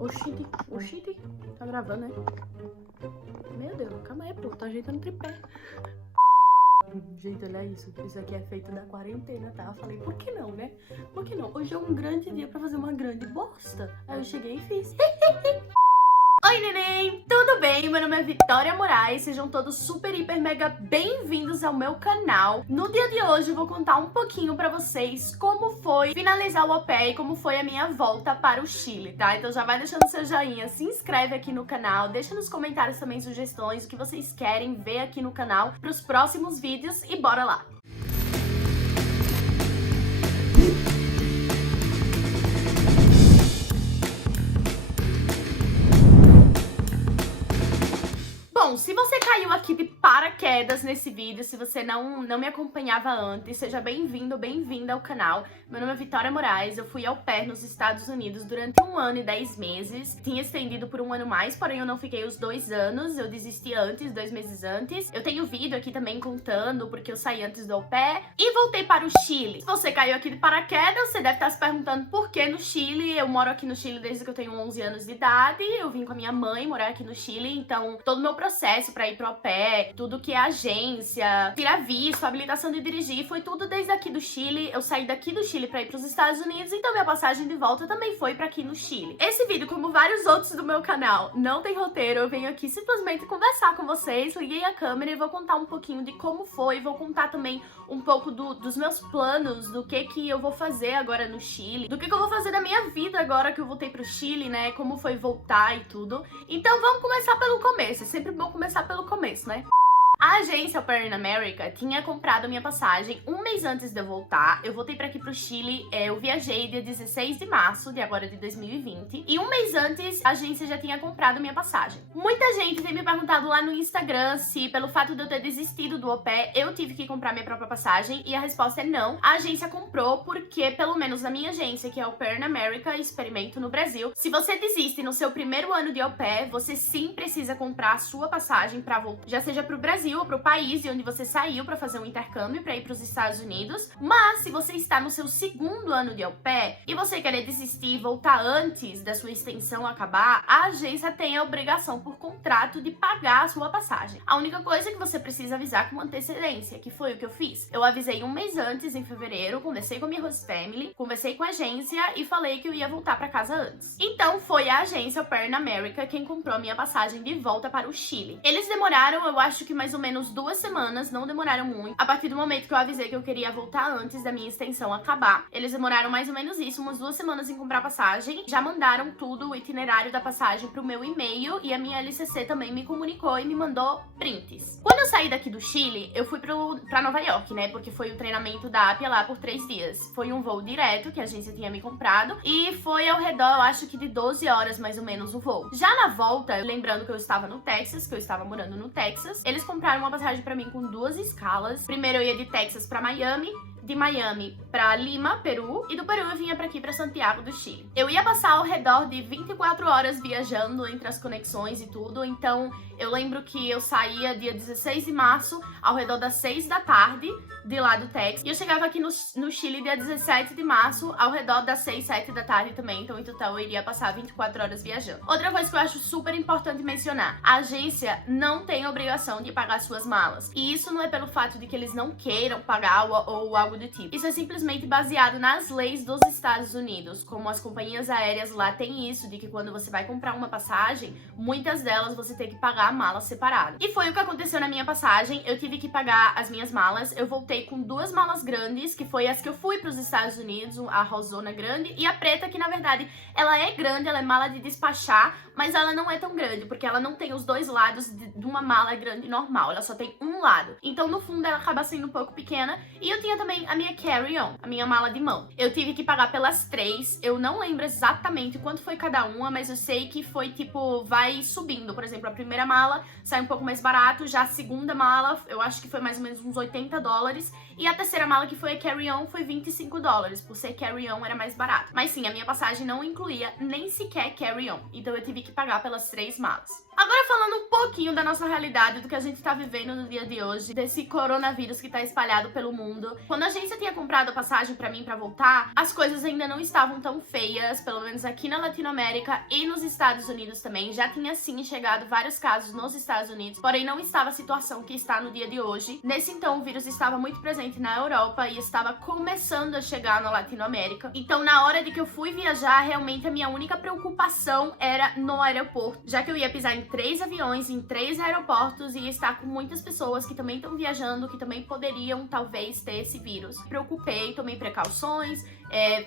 Oxente, oxente. Tá gravando, né? Meu Deus, calma aí, pô. Tô ajeitando o tripé. Gente, olha isso. Isso aqui é feito da quarentena, tá? Eu falei, por que não, né? Por que não? Hoje é um grande dia pra fazer uma grande bosta. Aí eu cheguei e fiz. Oi, neném! Tudo bem? Meu nome é Vitória Moraes, sejam todos super, hiper, mega bem-vindos ao meu canal. No dia de hoje eu vou contar um pouquinho pra vocês como foi finalizar o au pair e como foi a minha volta para o Chile, tá? Então já vai deixando seu joinha, se inscreve aqui no canal, deixa nos comentários também sugestões, o que vocês querem ver aqui no canal pros próximos vídeos e bora lá! Bom, se você caiu aqui de paraquedas nesse vídeo, se você não me acompanhava antes, seja bem-vindo, bem-vinda ao canal. Meu nome é Vitória Moraes, eu fui au pair nos Estados Unidos durante 1 ano e 10 meses. Tinha estendido por 1 ano mais, porém eu não fiquei os 2 anos, eu desisti antes, 2 meses antes. Eu tenho vídeo aqui também contando porque eu saí antes do au pair e voltei para o Chile. Se você caiu aqui de paraquedas, você deve estar se perguntando por que no Chile. Eu moro aqui no Chile desde que eu tenho 11 anos de idade, eu vim com a minha mãe morar aqui no Chile, então todo o meu processo pra ir pro au pair, tudo que é agência, tirar visto, habilitação de dirigir, foi tudo desde aqui do Chile. Eu saí daqui do Chile pra ir pros Estados Unidos, então minha passagem de volta também foi pra aqui no Chile. Esse vídeo, como vários outros do meu canal, não tem roteiro, eu venho aqui simplesmente conversar com vocês, liguei a câmera e vou contar um pouquinho de como foi, vou contar também um pouco dos meus planos, do que eu vou fazer agora no Chile, do que eu vou fazer da minha vida agora que eu voltei pro Chile, né, como foi voltar e tudo. Então vamos começar pelo começo, é sempre bom começar pelo começo, né? A agência Au Pair in America tinha comprado minha passagem 1 mês antes de eu voltar. Eu voltei pra aqui pro Chile, eu viajei dia 16 de março de agora de 2020. E 1 mês antes, a agência já tinha comprado minha passagem. Muita gente tem me perguntado lá no Instagram se, pelo fato de eu ter desistido do au pair, eu tive que comprar minha própria passagem. E a resposta é não. A agência comprou porque, pelo menos na minha agência, que é Au Pair in America, experimento no Brasil, se você desiste no seu primeiro ano de au pair, você sim precisa comprar a sua passagem pra voltar, já seja pro Brasil ou pro país de onde você saiu pra fazer um intercâmbio pra ir pros Estados Unidos. Mas se você está no seu 2º ano de au pair e você querer desistir e voltar antes da sua extensão acabar, a agência tem a obrigação por contrato de pagar a sua passagem. A única coisa que você precisa avisar com antecedência, que foi o que eu fiz. Eu avisei 1 mês antes, em fevereiro, conversei com a minha host family, conversei com a agência e falei que eu ia voltar pra casa antes. Então foi a agência Au Pair in America quem comprou a minha passagem de volta para o Chile. Eles demoraram, eu acho que mais ou menos 2 semanas, não demoraram muito. A partir do momento que eu avisei que eu queria voltar antes da minha extensão acabar, eles demoraram mais ou menos isso, umas 2 semanas em comprar passagem. Já mandaram tudo, o itinerário da passagem pro meu e-mail e a minha LCC também me comunicou e me mandou prints. Quando eu saí daqui do Chile, eu fui pra Nova York, né? Porque foi o treinamento da APIA lá por 3 dias. Foi um voo direto que a agência tinha me comprado e foi ao redor, eu acho que de 12 horas mais ou menos o voo. Já na volta, lembrando que eu estava no Texas, que eu estava morando no Texas, eles compraram uma passagem pra mim com 2 escalas. Primeiro eu ia de Texas pra Miami, de Miami pra Lima, Peru, e do Peru eu vinha pra aqui, pra Santiago do Chile. Eu ia passar ao redor de 24 horas viajando entre as conexões e tudo, então eu lembro que eu saía dia 16 de março, ao redor das 6 da tarde, de lá do Texas, e eu chegava aqui no Chile dia 17 de março, ao redor das 6, 7 da tarde também, então em total eu iria passar 24 horas viajando. Outra coisa que eu acho super importante mencionar, a agência não tem obrigação de pagar suas malas, e isso não é pelo fato de que eles não queiram pagar ou algo do tipo. Isso é simplesmente baseado nas leis dos Estados Unidos, como as companhias aéreas lá têm isso, de que quando você vai comprar uma passagem, muitas delas você tem que pagar a mala separada. E foi o que aconteceu na minha passagem, eu tive que pagar as minhas malas, eu voltei com 2 malas grandes, que foi as que eu fui pros Estados Unidos, a rosona grande, e a preta, que na verdade, ela é grande, ela é mala de despachar, mas ela não é tão grande, porque ela não tem os 2 lados de uma mala grande normal, ela só tem um lado. Então, no fundo, ela acaba sendo um pouco pequena, e eu tinha também a minha carry-on, a minha mala de mão. Eu tive que pagar pelas 3, eu não lembro exatamente quanto foi cada uma, mas eu sei que foi tipo, vai subindo. Por exemplo, a primeira mala sai um pouco mais barato, já a segunda mala, eu acho que foi mais ou menos uns $80, e a terceira mala, que foi a carry-on, foi $25, por ser carry-on era mais barato. Mas sim, a minha passagem não incluía nem sequer carry-on, então eu tive que pagar pelas 3 malas. Agora falando um pouquinho da nossa realidade, do que a gente tá vivendo no dia de hoje, desse coronavírus que tá espalhado pelo mundo. Quando a agência tinha comprado a passagem pra mim pra voltar, as coisas ainda não estavam tão feias, pelo menos aqui na Latinoamérica e nos Estados Unidos também. Já tinha sim chegado vários casos nos Estados Unidos, porém não estava a situação que está no dia de hoje. Nesse então, o vírus estava muito presente na Europa e estava começando a chegar na Latinoamérica. Então, na hora de que eu fui viajar, realmente a minha única preocupação era no aeroporto, já que eu ia pisar em 3 aviões, em 3 aeroportos e ia estar com muitas pessoas que também estão viajando, que também poderiam talvez ter esse vírus. Preocupei, tomei precauções,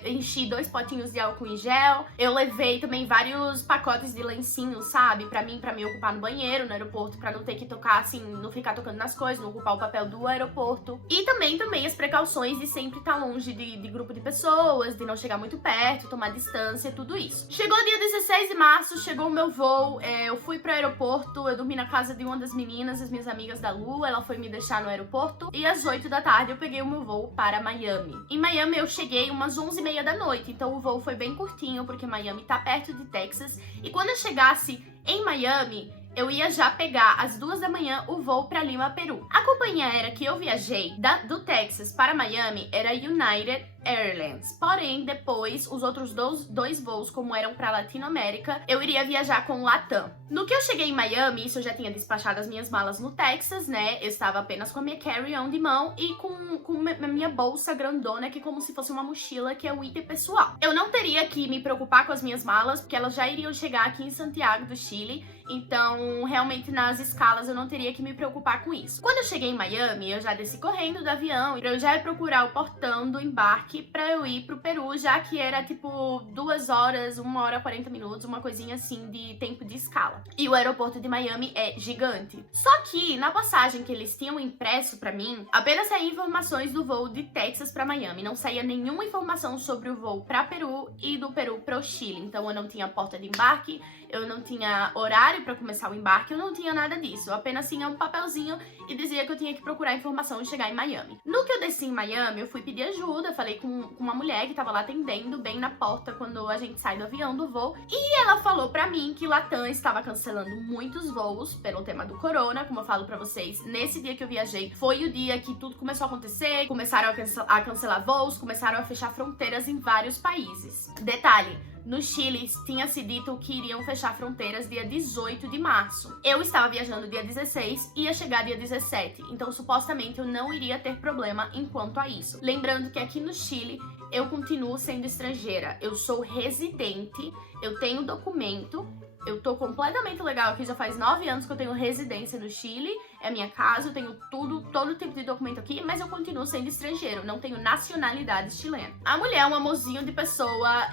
enchi 2 potinhos de álcool em gel, eu levei também vários pacotes de lencinhos, sabe, pra me ocupar no banheiro, no aeroporto, pra não ter que tocar assim, não ficar tocando nas coisas, não ocupar o papel do aeroporto. E também tomei as precauções de sempre estar longe de grupo de pessoas, de não chegar muito perto, tomar distância, tudo isso. Chegou dia 16 de março, chegou o meu voo, eu fui pro aeroporto, eu dormi na casa de uma das meninas, as minhas amigas da Lu, ela foi me deixar no aeroporto, e às 8 da tarde eu peguei o meu voo para Miami. Em Miami eu cheguei umas 11h30 da noite, então o voo foi bem curtinho, porque Miami tá perto de Texas, e quando eu chegasse em Miami, eu ia já pegar às 2 da manhã o voo para Lima, Peru. A companhia aérea que eu viajei do Texas para Miami era United Airlines. Porém, depois, os outros dois voos, como eram para Latinoamérica, eu iria viajar com Latam. No que eu cheguei em Miami, isso eu já tinha despachado as minhas malas no Texas, né? Eu estava apenas com a minha carry-on de mão e com a minha bolsa grandona, que é como se fosse uma mochila, que é o item pessoal. Eu não teria que me preocupar com as minhas malas, porque elas já iriam chegar aqui em Santiago do Chile. Então, realmente, nas escalas, eu não teria que me preocupar com isso. Quando eu cheguei em Miami, eu já desci correndo do avião, eu já ia procurar o portão do embarque pra eu ir pro Peru, já que era, tipo, 2 horas, 1 hora e 40 minutos, uma coisinha assim de tempo de escala. E o aeroporto de Miami é gigante. Só que, na passagem que eles tinham impresso pra mim, apenas saíam informações do voo de Texas pra Miami. Não saía nenhuma informação sobre o voo pra Peru e do Peru pro Chile. Então, eu não tinha porta de embarque, eu não tinha horário pra começar o embarque, eu não tinha nada disso. Eu apenas tinha um papelzinho e dizia que eu tinha que procurar informação e chegar em Miami. No que eu desci em Miami, eu fui pedir ajuda, falei com uma mulher que tava lá atendendo bem na porta quando a gente sai do avião do voo. E ela falou pra mim que Latam estava cancelando muitos voos pelo tema do corona, como eu falo pra vocês. Nesse dia que eu viajei, foi o dia que tudo começou a acontecer, começaram a cancelar voos, começaram a fechar fronteiras em vários países. Detalhe, no Chile, tinha se dito que iriam fechar fronteiras dia 18 de março. Eu estava viajando dia 16 e ia chegar dia 17. Então, supostamente, eu não iria ter problema enquanto a isso. Lembrando que aqui no Chile, eu continuo sendo estrangeira. Eu sou residente, eu tenho documento, eu tô completamente legal aqui, já faz 9 anos que eu tenho residência no Chile, é minha casa, eu tenho todo tipo de documento aqui, mas eu continuo sendo estrangeiro, não tenho nacionalidade chilena. A mulher, um amorzinho de pessoa,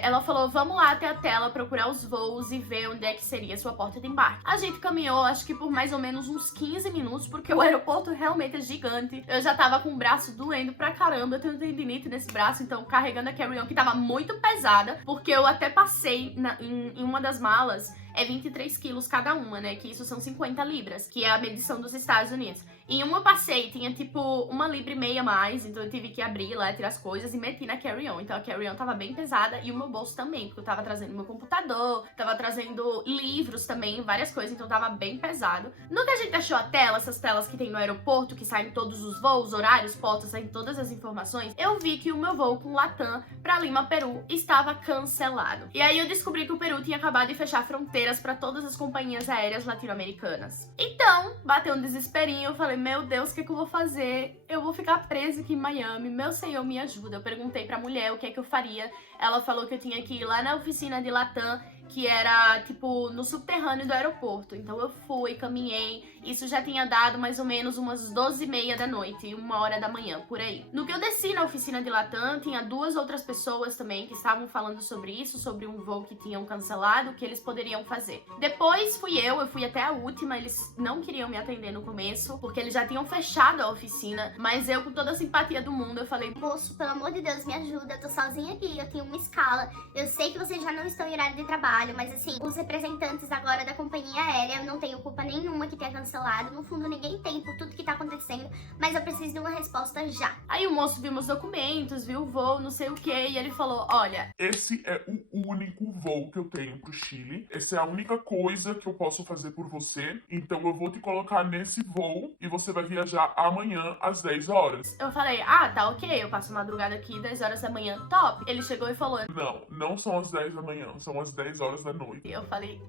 ela falou, vamos lá até a tela procurar os voos e ver onde é que seria a sua porta de embarque. A gente caminhou, acho que por mais ou menos uns 15 minutos, porque o aeroporto realmente é gigante. Eu já tava com o braço doendo pra caramba, eu tenho tendinite nesse braço, então carregando a carry-on que tava muito pesada, porque eu até passei em uma das malas, é 23 quilos cada uma, né? Que isso são 50 libras, que é a medição dos Estados Unidos. Em uma eu passei, tinha tipo 1,5 libra a mais, então eu tive que abrir lá, tirar as coisas e meti na carry-on. Então a carry-on tava bem pesada e o meu bolso também, porque eu tava trazendo meu computador, tava trazendo livros também, várias coisas, então tava bem pesado. No que a gente achou a tela, essas telas que tem no aeroporto, que saem todos os voos, horários, portas, saem todas as informações, eu vi que o meu voo com Latam pra Lima, Peru, estava cancelado. E aí eu descobri que o Peru tinha acabado de fechar fronteiras pra todas as companhias aéreas latino-americanas. Então, bateu um desesperinho, eu falei, meu Deus, o que eu vou fazer? Eu vou ficar presa aqui em Miami, meu senhor me ajuda. Eu perguntei pra mulher o que é que eu faria. Ela falou que eu tinha que ir lá na oficina de Latam, que era, tipo, no subterrâneo do aeroporto. Então eu fui, caminhei, isso já tinha dado mais ou menos umas 12h30 da noite, 1h da manhã, por aí. No que eu desci na oficina de Latam, tinha 2 outras pessoas também que estavam falando sobre isso, sobre um voo que tinham cancelado, o que eles poderiam fazer. Depois eu fui até a última, eles não queriam me atender no começo, porque eles já tinham fechado a oficina, mas eu, com toda a simpatia do mundo, eu falei, moço, pelo amor de Deus, me ajuda, eu tô sozinha aqui, eu tenho uma escala, eu sei que vocês já não estão em horário de trabalho, trabalho, mas assim, os representantes agora da companhia aérea, eu não tenho culpa nenhuma que tenha cancelado, no fundo ninguém tem por tudo que tá acontecendo, mas eu preciso de uma resposta já. Aí o moço viu meus documentos, viu o voo, não sei o que, e ele falou, olha, esse é o único voo que eu tenho pro Chile. Essa é a única coisa que eu posso fazer por você. Então eu vou te colocar nesse voo e você vai viajar amanhã às 10 horas. eu falei, ah, tá ok, eu passo madrugada aqui, 10 horas da manhã, top. Ele chegou e falou, Não são às 10 da manhã, são às 10 horas da noite. e eu falei,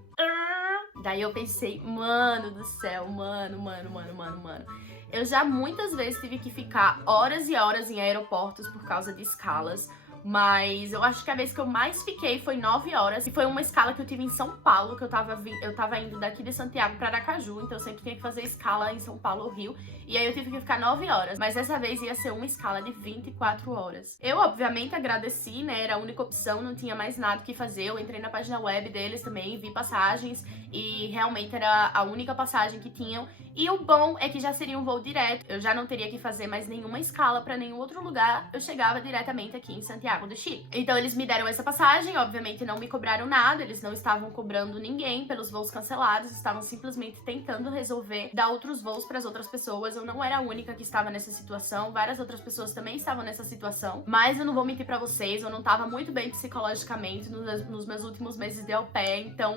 daí eu pensei, mano do céu, mano. Eu já muitas vezes tive que ficar horas e horas em aeroportos por causa de escalas. Mas eu acho que a vez que eu mais fiquei foi 9 horas. E foi uma escala que eu tive em São Paulo, que eu tava indo daqui de Santiago pra Aracaju. Então eu sempre tinha que fazer escala em São Paulo ou Rio. E aí eu tive que ficar 9 horas. Mas dessa vez ia ser uma escala de 24 horas. Eu, obviamente, agradeci, né? Era a única opção, não tinha mais nada que fazer. Eu entrei na página web deles também, vi passagens. E realmente era a única passagem que tinham. E o bom é que já seria um voo direto. Eu já não teria que fazer mais nenhuma escala pra nenhum outro lugar. Eu chegava diretamente aqui em Santiago do Chile. Então eles me deram essa passagem, obviamente não me cobraram nada, eles não estavam cobrando ninguém pelos voos cancelados, estavam simplesmente tentando resolver dar outros voos para as outras pessoas. Eu não era a única que estava nessa situação, várias outras pessoas também estavam nessa situação, mas eu não vou mentir pra vocês, eu não tava muito bem psicologicamente nos meus últimos meses de au pair, então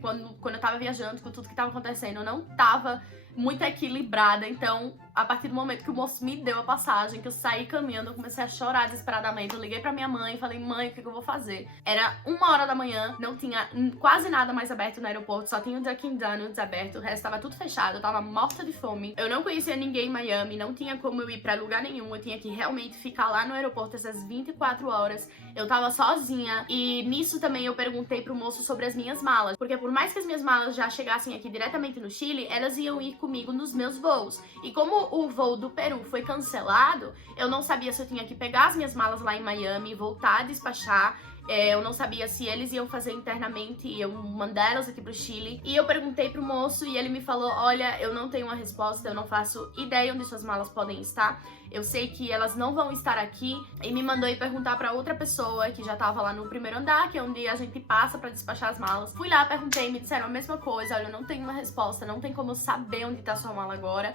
quando eu tava viajando, com tudo que tava acontecendo, eu não tava muito equilibrada, então a partir do momento que o moço me deu a passagem, que eu saí caminhando, eu comecei a chorar desesperadamente. Eu liguei pra minha mãe e falei, mãe, o que eu vou fazer? Era 1 hora da manhã, não tinha quase nada mais aberto no aeroporto, só tinha o Dunkin' Donuts aberto, o resto tava tudo fechado, eu tava morta de fome. Eu não conhecia ninguém em Miami, não tinha como eu ir pra lugar nenhum, eu tinha que realmente ficar lá no aeroporto essas 24 horas. Eu tava sozinha e nisso também eu perguntei pro moço sobre as minhas malas, porque por mais que as minhas malas já chegassem aqui diretamente no Chile, elas iam ir comigo nos meus voos. E como o voo do Peru foi cancelado, eu não sabia se eu tinha que pegar as minhas malas lá em Miami e voltar a despachar. Eu não sabia se eles iam fazer internamente e eu mandar elas aqui pro Chile. E eu perguntei pro moço e ele me falou, olha, eu não tenho uma resposta, eu não faço ideia onde suas malas podem estar. Eu sei que elas não vão estar aqui. E me mandou ir perguntar pra outra pessoa que já tava lá no primeiro andar, que é onde a gente passa pra despachar as malas. Fui lá, perguntei, me disseram a mesma coisa, olha, eu não tenho uma resposta, não tem como eu saber onde tá sua mala agora.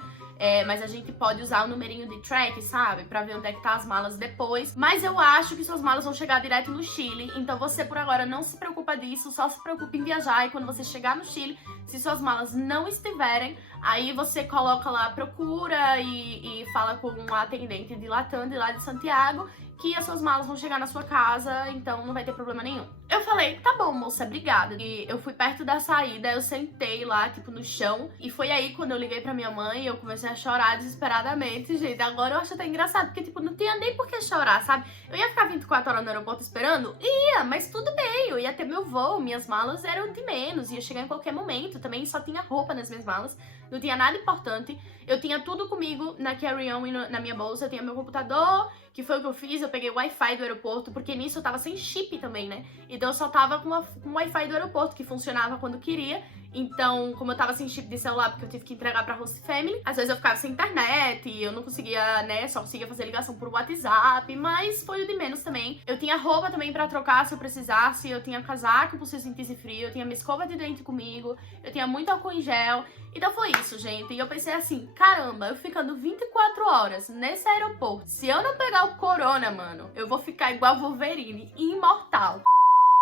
Mas a gente pode usar o numerinho de track, sabe? Pra ver onde é que tá as malas depois. Mas eu acho que suas malas vão chegar direto no Chile. Então você, por agora, não se preocupa disso. Só se preocupa em viajar. E quando você chegar no Chile, se suas malas não estiverem, aí você coloca lá, procura e fala com um atendente de Latam, de lá de Santiago, que as suas malas vão chegar na sua casa, então não vai ter problema nenhum. Eu falei, tá bom, moça, obrigada. E eu fui perto da saída, eu sentei lá, tipo, no chão. E foi aí quando eu liguei pra minha mãe, eu comecei a chorar desesperadamente, gente. Agora eu acho até engraçado, porque, tipo, não tinha nem por que chorar, sabe? Eu ia ficar 24 horas no aeroporto esperando? Ia, mas tudo bem, eu ia ter meu voo, minhas malas eram de menos, ia chegar em qualquer momento. Também só tinha roupa nas minhas malas, não tinha nada importante. Eu tinha tudo comigo na carry-on e na minha bolsa, eu tinha meu computador, que foi o que eu fiz, eu peguei o Wi-Fi do aeroporto, porque nisso eu tava sem chip também, né? Então eu só tava com o Wi-Fi do aeroporto, que funcionava quando queria. Então, como eu tava sem chip de celular, porque eu tive que entregar pra host family, às vezes eu ficava sem internet, e eu não conseguia, né, só conseguia fazer ligação por WhatsApp, mas foi o de menos também. Eu tinha roupa também pra trocar se eu precisasse, eu tinha casaco por se eu sentisse frio, eu tinha minha escova de dente comigo, eu tinha muito álcool em gel. Então foi isso, gente. E eu pensei assim, caramba, eu ficando 24 horas nesse aeroporto, se eu não pegar o corona, mano, eu vou ficar igual Wolverine, imortal.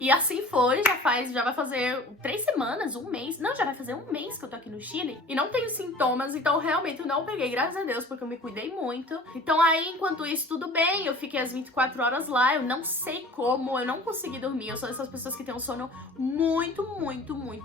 E assim foi, já vai fazer 3 semanas, um mês. Não, já vai fazer um mês que eu tô aqui no Chile e não tenho sintomas, então realmente eu não peguei, graças a Deus, porque eu me cuidei muito. Então aí, enquanto isso, tudo bem, eu fiquei as 24 horas lá, eu não sei como, eu não consegui dormir. Eu sou dessas pessoas que tem um sono muito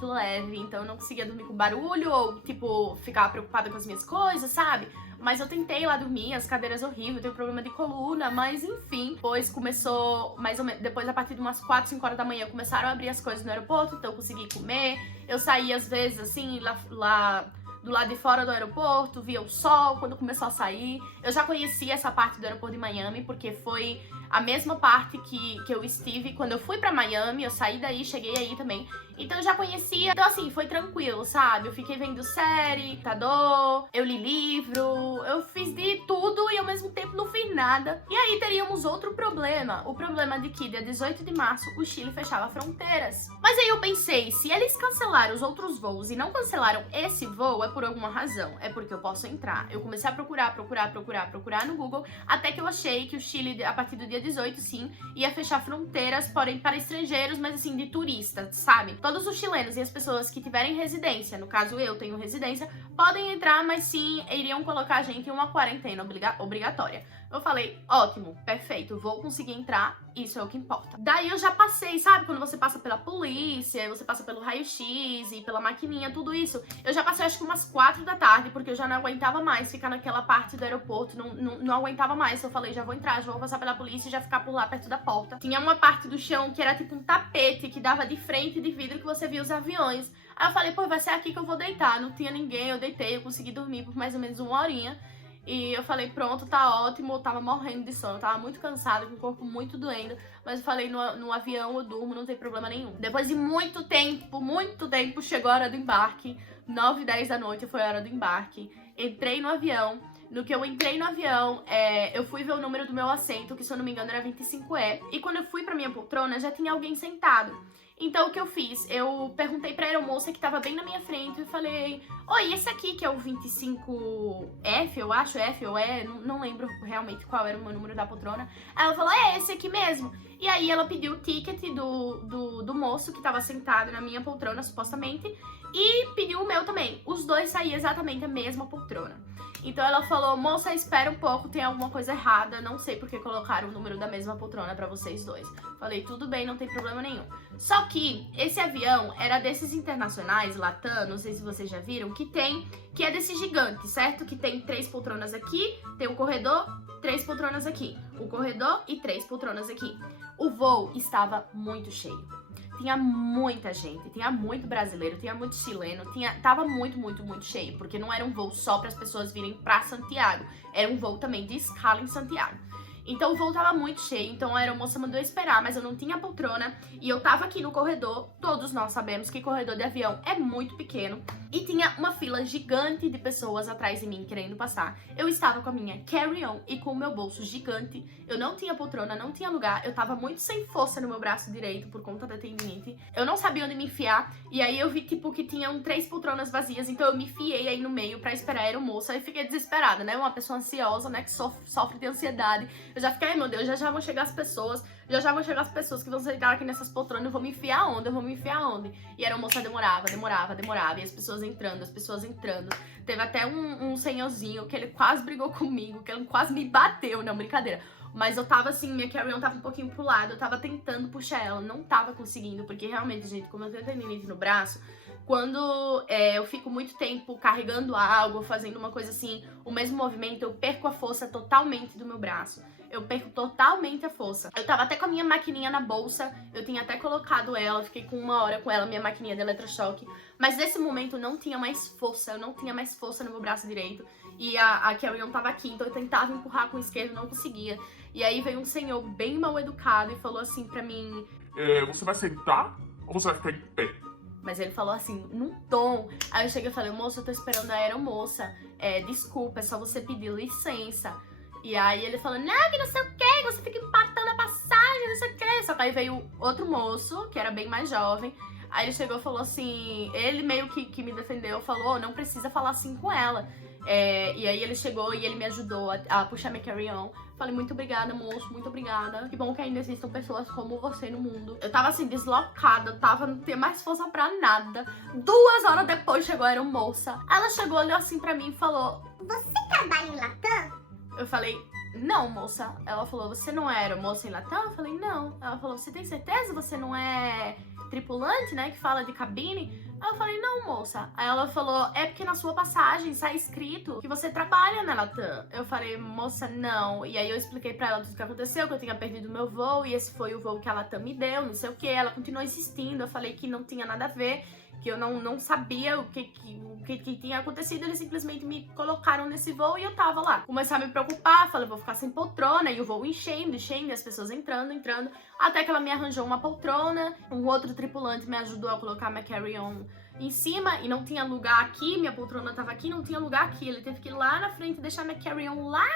leve, então eu não conseguia dormir com barulho ou, tipo, ficar preocupada com as minhas coisas, sabe? Mas eu tentei lá dormir, as cadeiras horríveis, eu tenho problema de coluna, mas enfim. Depois começou, mais ou menos, depois a partir de umas 4, 5 horas da manhã, começaram a abrir as coisas no aeroporto, então eu consegui comer. Eu saía às vezes, assim, lá do lado de fora do aeroporto, via o sol quando começou a sair. Eu já conhecia essa parte do aeroporto de Miami, porque foi a mesma parte que eu estive quando eu fui pra Miami. Eu saí daí, cheguei aí também. Então eu já conhecia, então assim, foi tranquilo, sabe? Eu fiquei vendo série, computador, eu li livro, eu fiz de tudo e ao mesmo tempo não fiz nada. E aí teríamos outro problema, o problema de que dia 18 de março o Chile fechava fronteiras. Mas aí eu pensei, se eles cancelaram os outros voos e não cancelaram esse voo, é por alguma razão, é porque eu posso entrar. Eu comecei a procurar no Google, até que eu achei que o Chile, a partir do dia 18, sim, ia fechar fronteiras, porém para estrangeiros, mas assim, de turistas, sabe? Todos os chilenos e as pessoas que tiverem residência, no caso eu tenho residência, podem entrar, mas sim, iriam colocar a gente em uma quarentena obrigatória. Eu falei, ótimo, perfeito, vou conseguir entrar, isso é o que importa. Daí eu já passei, sabe, quando você passa pela polícia, você passa pelo raio-x e pela maquininha, tudo isso, eu já passei acho que umas 4 da tarde, porque eu já não aguentava mais ficar naquela parte do aeroporto, não aguentava mais. Eu falei, já vou entrar, já vou passar pela polícia e já ficar por lá perto da porta. Tinha uma parte do chão que era tipo um tapete que dava de frente de vidro que você via os aviões. Aí eu falei, pô, vai ser aqui que eu vou deitar. Não tinha ninguém, eu deitei, eu consegui dormir por mais ou menos 1 horinha. E eu falei, pronto, tá ótimo, eu tava morrendo de sono, eu tava muito cansada, com o corpo muito doendo. Mas eu falei, no avião eu durmo, não tem problema nenhum. Depois de muito tempo, chegou a hora do embarque. 9h10 da noite foi a hora do embarque. Entrei no avião. No que eu entrei no avião, eu fui ver o número do meu assento, que se eu não me engano era 25E. E quando eu fui pra minha poltrona, já tinha alguém sentado. Então o que eu fiz? Eu perguntei pra aeromoça que tava bem na minha frente e falei, oi, esse aqui que é o 25F, eu acho, F ou E, não lembro realmente qual era o meu número da poltrona. Aí ela falou, é esse aqui mesmo. E aí ela pediu o ticket do moço que tava sentado na minha poltrona, supostamente, e pediu o meu também. Os dois saíam exatamente a mesma poltrona. Então ela falou, moça, espera um pouco, tem alguma coisa errada, não sei porque colocaram o número da mesma poltrona pra vocês dois. Falei, tudo bem, não tem problema nenhum. Só que esse avião era desses internacionais, Latam, não sei se vocês já viram, que é desse gigante, certo? Que tem 3 poltronas aqui, tem um corredor, 3 poltronas aqui. O corredor e 3 poltronas aqui. O voo estava muito cheio. Tinha muita gente, tinha muito brasileiro, tinha muito chileno, tava muito cheio, porque não era um voo só para as pessoas virem pra Santiago, era um voo também de escala em Santiago. Então o voo tava muito cheio, então a aeromoça mandou eu esperar, mas eu não tinha poltrona e eu tava aqui no corredor. Todos nós sabemos que corredor de avião é muito pequeno e tinha uma fila gigante de pessoas atrás de mim querendo passar. Eu estava com a minha carry-on e com o meu bolso gigante, eu não tinha poltrona, não tinha lugar, eu tava muito sem força no meu braço direito por conta da tendinite. Eu não sabia onde me enfiar e aí eu vi tipo que tinham 3 poltronas vazias, então eu me enfiei aí no meio pra esperar a aeromoça e fiquei desesperada, né? Uma pessoa ansiosa, né, que sofre de ansiedade. Eu já fiquei, ai meu Deus, já vão chegar as pessoas que vão sentar aqui nessas poltronas, eu vou me enfiar onde? E a aeromoça demorava, e as pessoas entrando. Teve até um senhorzinho que ele quase brigou comigo, que ele quase me bateu, não, brincadeira. Mas eu tava assim, minha carry-on tava um pouquinho pro lado, eu tava tentando puxar ela, não tava conseguindo, porque realmente, gente, como eu tenho tendinite no braço, quando eu fico muito tempo carregando algo, fazendo uma coisa assim, o mesmo movimento, eu perco a força totalmente do meu braço. Eu perco totalmente a força. Eu tava até com a minha maquininha na bolsa, eu tinha até colocado ela, fiquei com 1 hora com ela, minha maquininha de eletrochoque. Mas nesse momento eu não tinha mais força, no meu braço direito. E a carry-on tava aqui, então eu tentava empurrar com o esquerdo, não conseguia. E aí veio um senhor bem mal educado e falou assim pra mim... Você vai sentar ou você vai ficar em pé? Mas ele falou assim, num tom. Aí eu cheguei e falei, moço, eu tô esperando a aeromoça. Desculpa, é só você pedir licença. E aí ele falou, não, que não sei o que, você fica empatando a passagem, não sei o que. Só que aí veio outro moço, que era bem mais jovem. Aí ele chegou e falou assim, ele meio que me defendeu, falou, não precisa falar assim com ela. E aí ele chegou e ele me ajudou a puxar minha carry-on. Falei, muito obrigada, moço, muito obrigada. Que bom que ainda existam pessoas como você no mundo. Eu tava assim, deslocada, não tinha mais força pra nada. 2 horas depois chegou a aeromoça. Ela chegou, olhou assim pra mim e falou, Você trabalha em Latam? eu falei, não, moça. Ela falou, você não é aeromoça em Latam? Eu falei, não. Ela falou, você tem certeza? Você não é tripulante, né? Que fala de cabine? Aí eu falei, não, moça. Aí ela falou, é porque na sua passagem sai escrito que você trabalha na Latam. Eu falei, moça, não. E aí eu expliquei pra ela tudo o que aconteceu, que eu tinha perdido meu voo, e esse foi o voo que a Latam me deu, não sei o que. Ela continuou insistindo, eu falei que não tinha nada a ver, que eu não sabia o que tinha acontecido, eles simplesmente me colocaram nesse voo e eu tava lá. Comecei a me preocupar, falei, vou ficar sem poltrona, e o voo enchendo, as pessoas entrando, até que ela me arranjou uma poltrona, um outro tripulante me ajudou a colocar minha carry-on em cima, e não tinha lugar aqui, minha poltrona tava aqui, não tinha lugar aqui, ele teve que ir lá na frente e deixar minha carry-on lá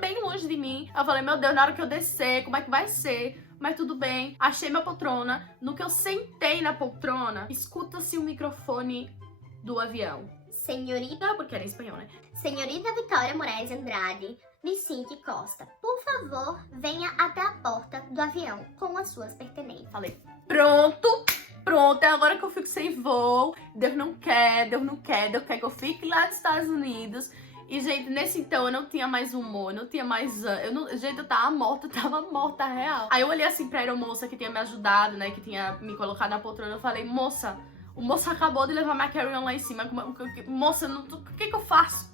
bem longe de mim. Eu falei, meu Deus, na hora que eu descer, como é que vai ser? Mas tudo bem, achei minha poltrona. No que eu sentei na poltrona, escuta-se o microfone do avião. Senhorita, Não, porque era em espanhol, né? Senhorita Vitória Moraes Andrade, Vicente Costa, por favor, venha até a porta do avião com as suas pertences. Falei, pronto, é agora que eu fico sem voo. Deus não quer, Deus quer que eu fique lá nos Estados Unidos. E, gente, nesse então eu não tinha mais humor, não tinha mais... Gente, eu tava morta real. Aí eu olhei assim pra aeromoça que tinha me ajudado, né, que tinha me colocado na poltrona. Eu falei, moça, o moço acabou de levar minha carry-on lá em cima. Moça, o que que eu faço?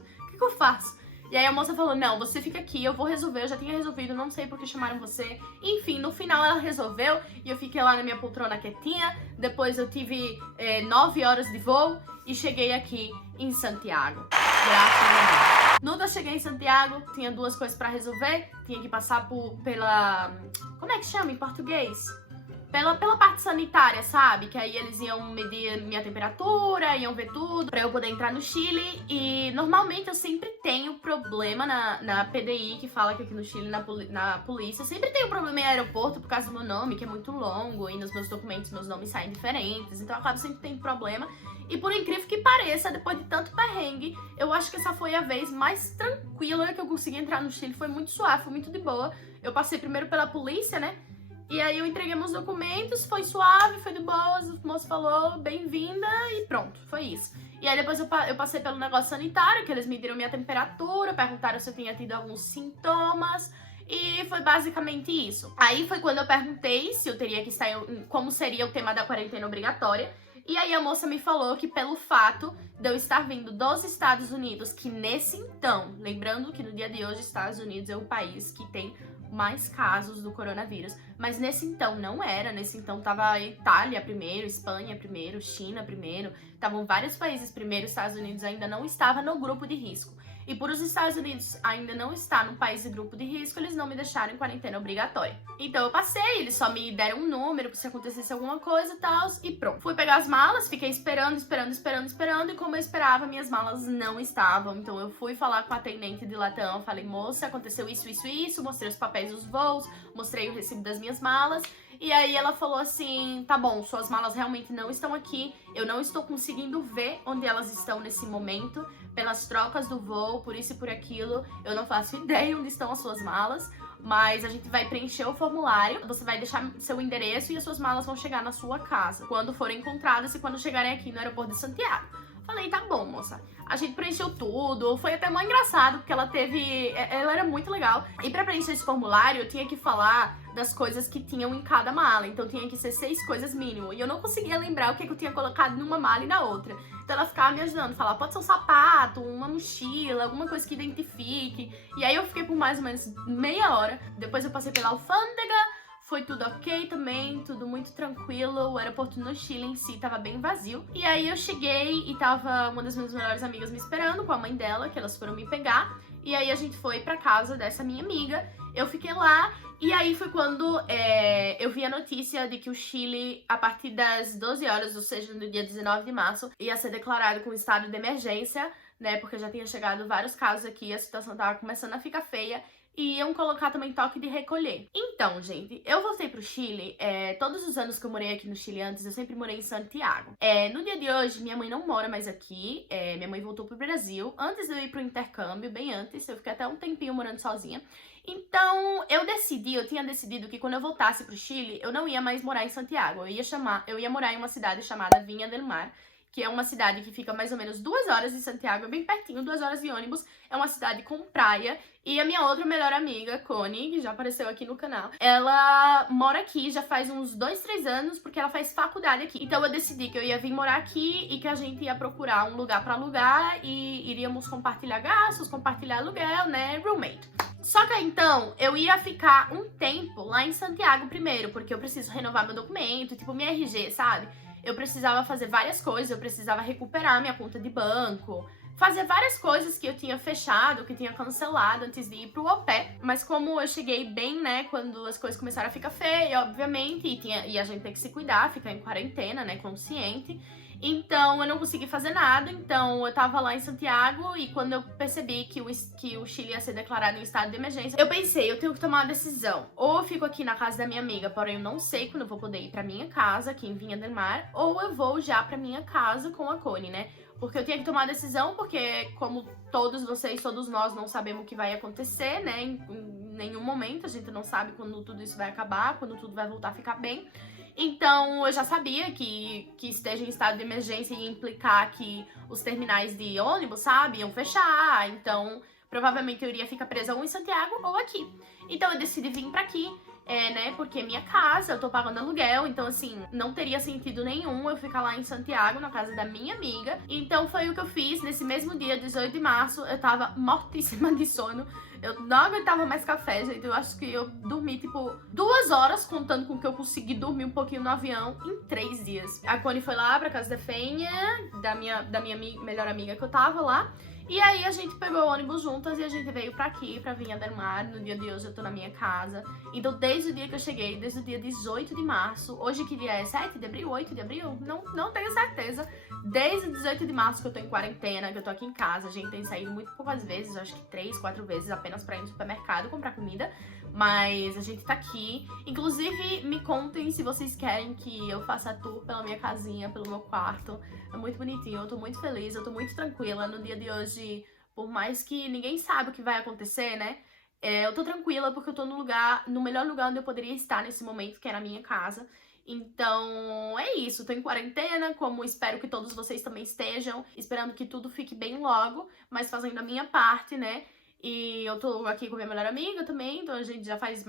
E aí a moça falou, não, você fica aqui, eu vou resolver, eu já tinha resolvido, não sei por que chamaram você. Enfim, no final ela resolveu e eu fiquei lá na minha poltrona quietinha. Depois eu tive 9 horas de voo e cheguei aqui em Santiago. Graças a Deus. No que eu cheguei em Santiago, tinha 2 coisas pra resolver. Tinha que passar pela... Como é que chama em português? Pela parte sanitária, sabe? Que aí eles iam medir minha temperatura, iam ver tudo pra eu poder entrar no Chile. E normalmente eu sempre tenho problema na PDI, que fala que aqui no Chile, na polícia, eu sempre tenho problema em aeroporto por causa do meu nome, que é muito longo, e nos meus documentos meus nomes saem diferentes, então eu acabo sempre tendo problema. E por incrível que pareça, depois de tanto perrengue, eu acho que essa foi a vez mais tranquila que eu consegui entrar no Chile. Foi muito suave, foi muito de boa. Eu passei primeiro pela polícia, né? E aí eu entreguei meus documentos, foi suave, foi de boa, o moço falou bem-vinda e pronto, foi isso. E aí depois eu passei pelo negócio sanitário, que eles mediram minha temperatura, perguntaram se eu tinha tido alguns sintomas, e foi basicamente isso. Aí foi quando eu perguntei se eu teria que sair, como seria o tema da quarentena obrigatória, e aí a moça me falou que pelo fato de eu estar vindo dos Estados Unidos, que nesse então, lembrando que no dia de hoje Estados Unidos é o país que tem mais casos do coronavírus, mas nesse então não era, nesse então tava Itália primeiro, Espanha primeiro, China primeiro, estavam vários países primeiro, Estados Unidos ainda não estava no grupo de risco. E por os Estados Unidos ainda não estar no país de grupo de risco, eles não me deixaram em quarentena obrigatória. Então eu passei, eles só me deram um número se acontecesse alguma coisa e tal, e pronto. Fui pegar as malas, fiquei esperando, e como eu esperava, minhas malas não estavam. Então eu fui falar com a atendente de Latam, falei, moça, aconteceu isso, mostrei os papéis dos voos, mostrei o recibo das minhas malas. E aí ela falou assim, tá bom, suas malas realmente não estão aqui, eu não estou conseguindo ver onde elas estão nesse momento, pelas trocas do voo, por isso e por aquilo, eu não faço ideia onde estão as suas malas, mas a gente vai preencher o formulário, você vai deixar seu endereço e as suas malas vão chegar na sua casa, quando forem encontradas e quando chegarem aqui no aeroporto de Santiago. Falei, tá bom, moça. A gente preencheu tudo, foi até muito engraçado, porque ela era muito legal. E pra preencher esse formulário, eu tinha que falar das coisas que tinham em cada mala, então tinha que ser 6 coisas mínimo. E eu não conseguia lembrar o que eu tinha colocado numa mala e na outra. Então ela ficava me ajudando, falar, pode ser um sapato, uma mochila, alguma coisa que identifique. E aí eu fiquei por mais ou menos meia hora. Depois eu passei pela alfândega, foi tudo ok também, tudo muito tranquilo. O aeroporto no Chile em si tava bem vazio. E aí eu cheguei e tava uma das minhas melhores amigas me esperando, com a mãe dela, que elas foram me pegar. E aí a gente foi pra casa dessa minha amiga. Eu fiquei lá e aí foi quando eu vi a notícia de que o Chile, a partir das 12 horas, ou seja, no dia 19 de março, ia ser declarado com estado de emergência, né? Porque já tinha chegado vários casos aqui, a situação tava começando a ficar feia. E iam colocar também toque de recolher. Então, gente, eu voltei pro Chile, todos os anos que eu morei aqui no Chile antes, eu sempre morei em Santiago. No dia de hoje, minha mãe não mora mais aqui, minha mãe voltou pro Brasil. Antes de eu ir pro intercâmbio, bem antes, eu fiquei até um tempinho morando sozinha. Então, eu tinha decidido que quando eu voltasse pro Chile, eu não ia mais morar em Santiago. Eu ia morar em uma cidade chamada Vinha del Mar, que é uma cidade que fica mais ou menos 2 horas de Santiago, é bem pertinho, 2 horas de ônibus. É uma cidade com praia. E a minha outra melhor amiga, Connie, que já apareceu aqui no canal, ela mora aqui já faz uns 2, 3 anos, porque ela faz faculdade aqui. Então eu decidi que eu ia vir morar aqui e que a gente ia procurar um lugar pra alugar e iríamos compartilhar gastos, compartilhar aluguel, né, roommate. Só que então, eu ia ficar um tempo lá em Santiago primeiro, porque eu preciso renovar meu documento, tipo, minha RG, sabe? Eu precisava fazer várias coisas, eu precisava recuperar minha conta de banco, fazer várias coisas que eu tinha fechado, que eu tinha cancelado antes de ir pro au pair. Mas como eu cheguei bem, né, quando as coisas começaram a ficar feias, obviamente, e a gente tem que se cuidar, ficar em quarentena, né, consciente. Então eu não consegui fazer nada, então eu tava lá em Santiago e quando eu percebi que o Chile ia ser declarado em estado de emergência, eu pensei, eu tenho que tomar uma decisão. Ou eu fico aqui na casa da minha amiga, porém eu não sei quando eu vou poder ir pra minha casa, aqui em Vinha del Mar, ou eu vou já pra minha casa com a Connie, né? Porque eu tinha que tomar a decisão, porque como todos vocês, todos nós não sabemos o que vai acontecer, né? Em nenhum momento, a gente não sabe quando tudo isso vai acabar, quando tudo vai voltar a ficar bem. Então, eu já sabia que esteja em estado de emergência ia implicar que os terminais de ônibus, sabe, iam fechar. Então, provavelmente eu iria ficar presa ou em Santiago ou aqui. Então, eu decidi vir pra aqui, né, porque é minha casa, eu tô pagando aluguel. Então, assim, não teria sentido nenhum eu ficar lá em Santiago, na casa da minha amiga. Então, foi o que eu fiz nesse mesmo dia, 18 de março. Eu tava mortíssima de sono. Eu não aguentava mais café, gente. Eu acho que eu dormi, tipo, 2 horas, contando com que eu consegui dormir um pouquinho no avião em 3 dias. A Connie foi lá pra casa da Fênia, da minha melhor amiga que eu tava lá. E aí a gente pegou o ônibus juntas e a gente veio pra aqui, pra Vinha del Mar. No dia de hoje eu tô na minha casa. Então desde o dia que eu cheguei, desde o dia 18 de março, hoje que dia é? 7 de abril? 8 de abril? Não tenho certeza. Desde 18 de março que eu tô em quarentena, que eu tô aqui em casa. A gente tem saído muito poucas vezes, acho que 3, 4 vezes apenas pra ir no supermercado comprar comida. Mas a gente tá aqui. Inclusive, me contem se vocês querem que eu faça tour pela minha casinha, pelo meu quarto. É muito bonitinho, eu tô muito feliz, eu tô muito tranquila no dia de hoje. Por mais que ninguém sabe o que vai acontecer, né? Eu tô tranquila porque eu tô no melhor lugar onde eu poderia estar nesse momento, que é na minha casa. Então, é isso. Tô em quarentena, como espero que todos vocês também estejam. Esperando que tudo fique bem logo, mas fazendo a minha parte, né? E eu tô aqui com minha melhor amiga também, então a gente já faz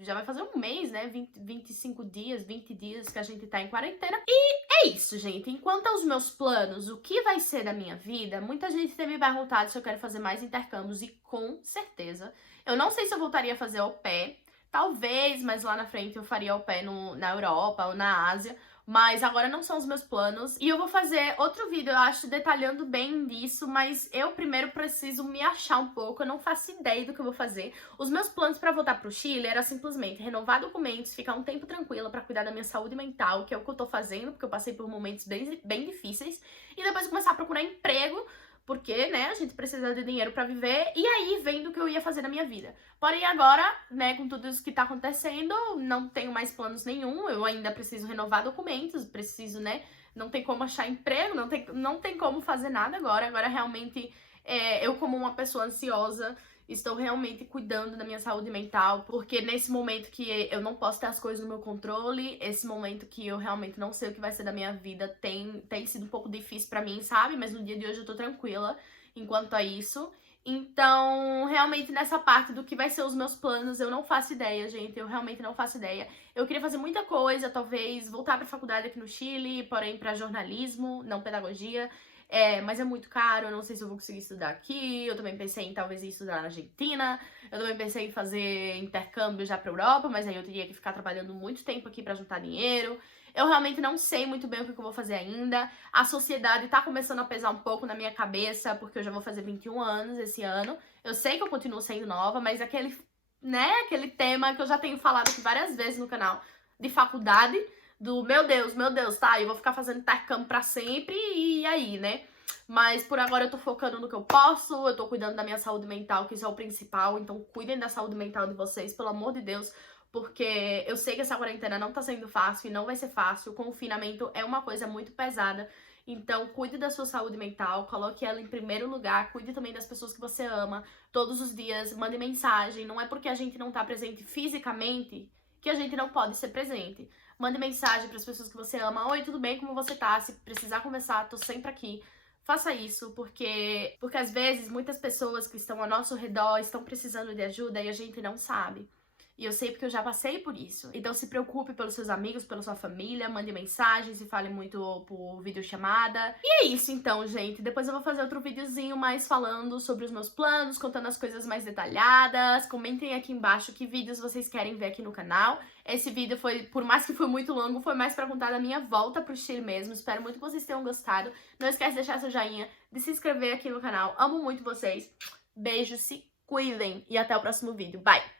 já vai fazer um mês, né? 25 dias, 20 dias que a gente tá em quarentena. E é isso, gente. Enquanto aos meus planos, o que vai ser da minha vida, muita gente tem me perguntado se eu quero fazer mais intercâmbios e com certeza. Eu não sei se eu voltaria a fazer au pair, talvez, mas lá na frente eu faria au pair na Europa ou na Ásia. Mas agora não são os meus planos. E eu vou fazer outro vídeo, eu acho, detalhando bem disso. Mas eu primeiro preciso me achar um pouco. Eu não faço ideia do que eu vou fazer. Os meus planos pra voltar pro Chile era simplesmente renovar documentos, ficar um tempo tranquila pra cuidar da minha saúde mental, que é o que eu tô fazendo, porque eu passei por momentos bem difíceis. E depois começar a procurar emprego, porque, né, a gente precisa de dinheiro pra viver, e aí vendo o que eu ia fazer na minha vida. Porém, agora, né, com tudo isso que tá acontecendo, não tenho mais planos nenhum, eu ainda preciso renovar documentos, preciso, né, não tem como achar emprego, não tem como fazer nada agora realmente, eu como uma pessoa ansiosa, estou realmente cuidando da minha saúde mental, porque nesse momento que eu não posso ter as coisas no meu controle, esse momento que eu realmente não sei o que vai ser da minha vida, tem sido um pouco difícil pra mim, sabe? Mas no dia de hoje eu tô tranquila enquanto a isso. Então, realmente nessa parte do que vai ser os meus planos, eu não faço ideia, gente, eu realmente não faço ideia. Eu queria fazer muita coisa, talvez voltar pra faculdade aqui no Chile, porém pra jornalismo, não pedagogia. Mas é muito caro, eu não sei se eu vou conseguir estudar aqui. Eu também pensei em talvez ir estudar na Argentina. Eu também pensei em fazer intercâmbio já pra Europa, mas aí eu teria que ficar trabalhando muito tempo aqui pra juntar dinheiro. Eu realmente não sei muito bem o que eu vou fazer ainda. A sociedade tá começando a pesar um pouco na minha cabeça, porque eu já vou fazer 21 anos esse ano. Eu sei que eu continuo sendo nova, mas aquele tema que eu já tenho falado aqui várias vezes no canal, de faculdade, do meu Deus, tá, eu vou ficar fazendo intercâmbio pra sempre e aí, né? Mas por agora eu tô focando no que eu posso, eu tô cuidando da minha saúde mental, que isso é o principal, então cuidem da saúde mental de vocês, pelo amor de Deus, porque eu sei que essa quarentena não tá sendo fácil e não vai ser fácil, o confinamento é uma coisa muito pesada, então cuide da sua saúde mental, coloque ela em primeiro lugar, cuide também das pessoas que você ama, todos os dias, mande mensagem, não é porque a gente não tá presente fisicamente que a gente não pode ser presente. Mande mensagem pras pessoas que você ama. Oi, tudo bem? Como você tá? Se precisar conversar, tô sempre aqui. Faça isso, porque às vezes muitas pessoas que estão ao nosso redor estão precisando de ajuda e a gente não sabe. E eu sei porque eu já passei por isso. Então se preocupe pelos seus amigos, pela sua família, mande mensagens e fale muito por videochamada. E é isso então, gente. Depois eu vou fazer outro videozinho mais falando sobre os meus planos, contando as coisas mais detalhadas. Comentem aqui embaixo que vídeos vocês querem ver aqui no canal. Esse vídeo foi, por mais que foi muito longo, foi mais pra contar da minha volta pro Chile mesmo. Espero muito que vocês tenham gostado. Não esquece de deixar seu joinha, de se inscrever aqui no canal. Amo muito vocês. Beijos, se cuidem e até o próximo vídeo. Bye!